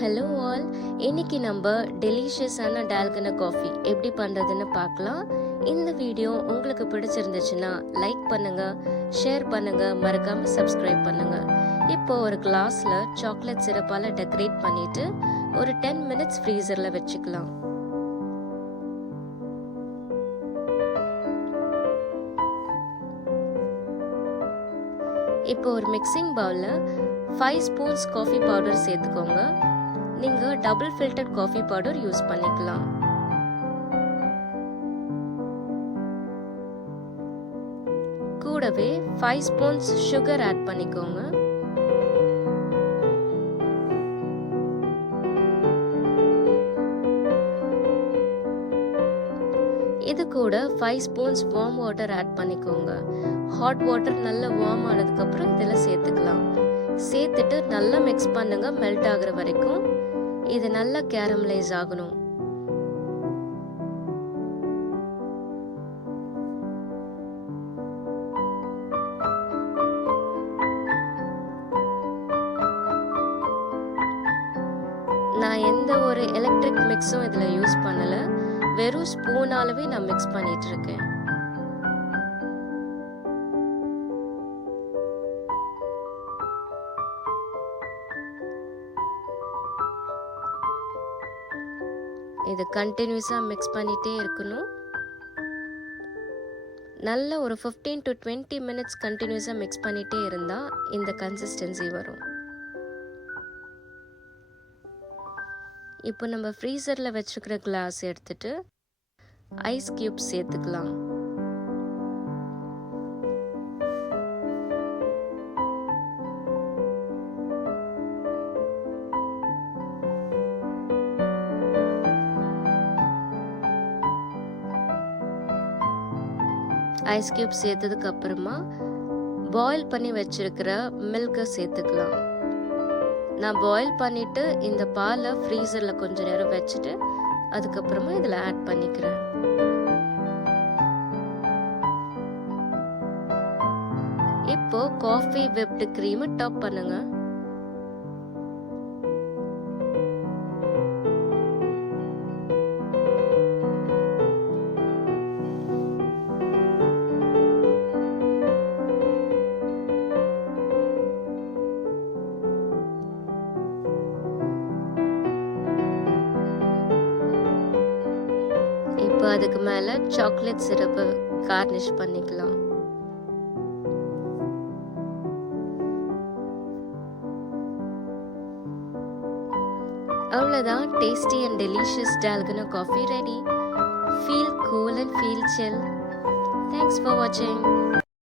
Hello all, இன்னைக்கு நம்ம டெலிஷியஸான டால்கனா coffee எப்படி பண்ணுறதுன்னு பார்க்கலாம். இந்த வீடியோ உங்களுக்கு பிடிச்சிருந்துச்சுன்னா லைக் பண்ணுங்க, ஷேர் பண்ணுங்க, மறக்காம சப்ஸ்கிரைப் பண்ணுங்க. இப்போ ஒரு கிளாஸில் சாக்லேட் சிரப்பால் டெக்கரேட் பண்ணிட்டு ஒரு 10 மினிட்ஸ் ஃப்ரீசரில் வச்சுக்கலாம். இப்போ ஒரு மிக்சிங் பவுலில் 5 ஸ்பூன்ஸ் காஃபி பவுடர் சேர்த்துக்கோங்க. நீங்கள் double filtered coffee powder use பண்ணிக்கலாம். கூடவே 5 ஸ்பூன்ஸ் சுகர் ஆட் பண்ணிக்கோங்க. இது கூட 5 ஸ்பூன்ஸ் வார்ம் வாட்டர் ஆட் பண்ணிக்கோங்க. ஹாட் வாட்டர் நல்லா வார்ம் ஆனதுக்கப்புறம் இதில் சேர்த்துக்கலாம். சேர்த்துட்டு நல்லா மிக்ஸ் பண்ணுங்க, மெல்ட் ஆகுற வரைக்கும். இது நல்லா கேரமலைஸ் ஆகணும். நான் எந்த ஒரு எலக்ட்ரிக் மிக்ஸும் இதில் யூஸ் பண்ணல, வெறும் ஸ்பூனாலவே நான் மிக்ஸ் பண்ணிட்டு இருக்கேன். இது கண்டினியூஸாக மிக்ஸ் பண்ணிகிட்டே இருக்கணும். நல்ல ஒரு 15 to 20 மினிட்ஸ் கண்டினியூஸாக மிக்ஸ் பண்ணிகிட்டே இருந்தால் இந்த கன்சிஸ்டன்சி வரும். இப்போ நம்ம ஃப்ரீசரில் வச்சுருக்கிற கிளாஸ் எடுத்துட்டு ஐஸ் கியூப்ஸ் சேர்த்துக்கலாம். ஐஸ் கியூப் சேர்த்ததுக்கு அப்புறமா பாயில் பண்ணி வச்சிருக்கிற மில்கை சேர்த்துக்கலாம். நான் பாயில் பண்ணிட்டு இந்த பாலை ஃப்ரீசரில் கொஞ்ச நேரம் வச்சுட்டு அதுக்கப்புறமா இதில் ஆட் பண்ணிக்கிறேன். இப்போ காஃபி விப்டு கிரீமை டாப் பண்ணுங்க. இப்போ அதுக்கு மேல சாக்லேட் சிரப்பை கார்னிஷ் பண்ணிக்கலாம். அவ்வளவுதான், tasty and delicious dalgona coffee ready. Feel cool and feel chill. Thanks for watching.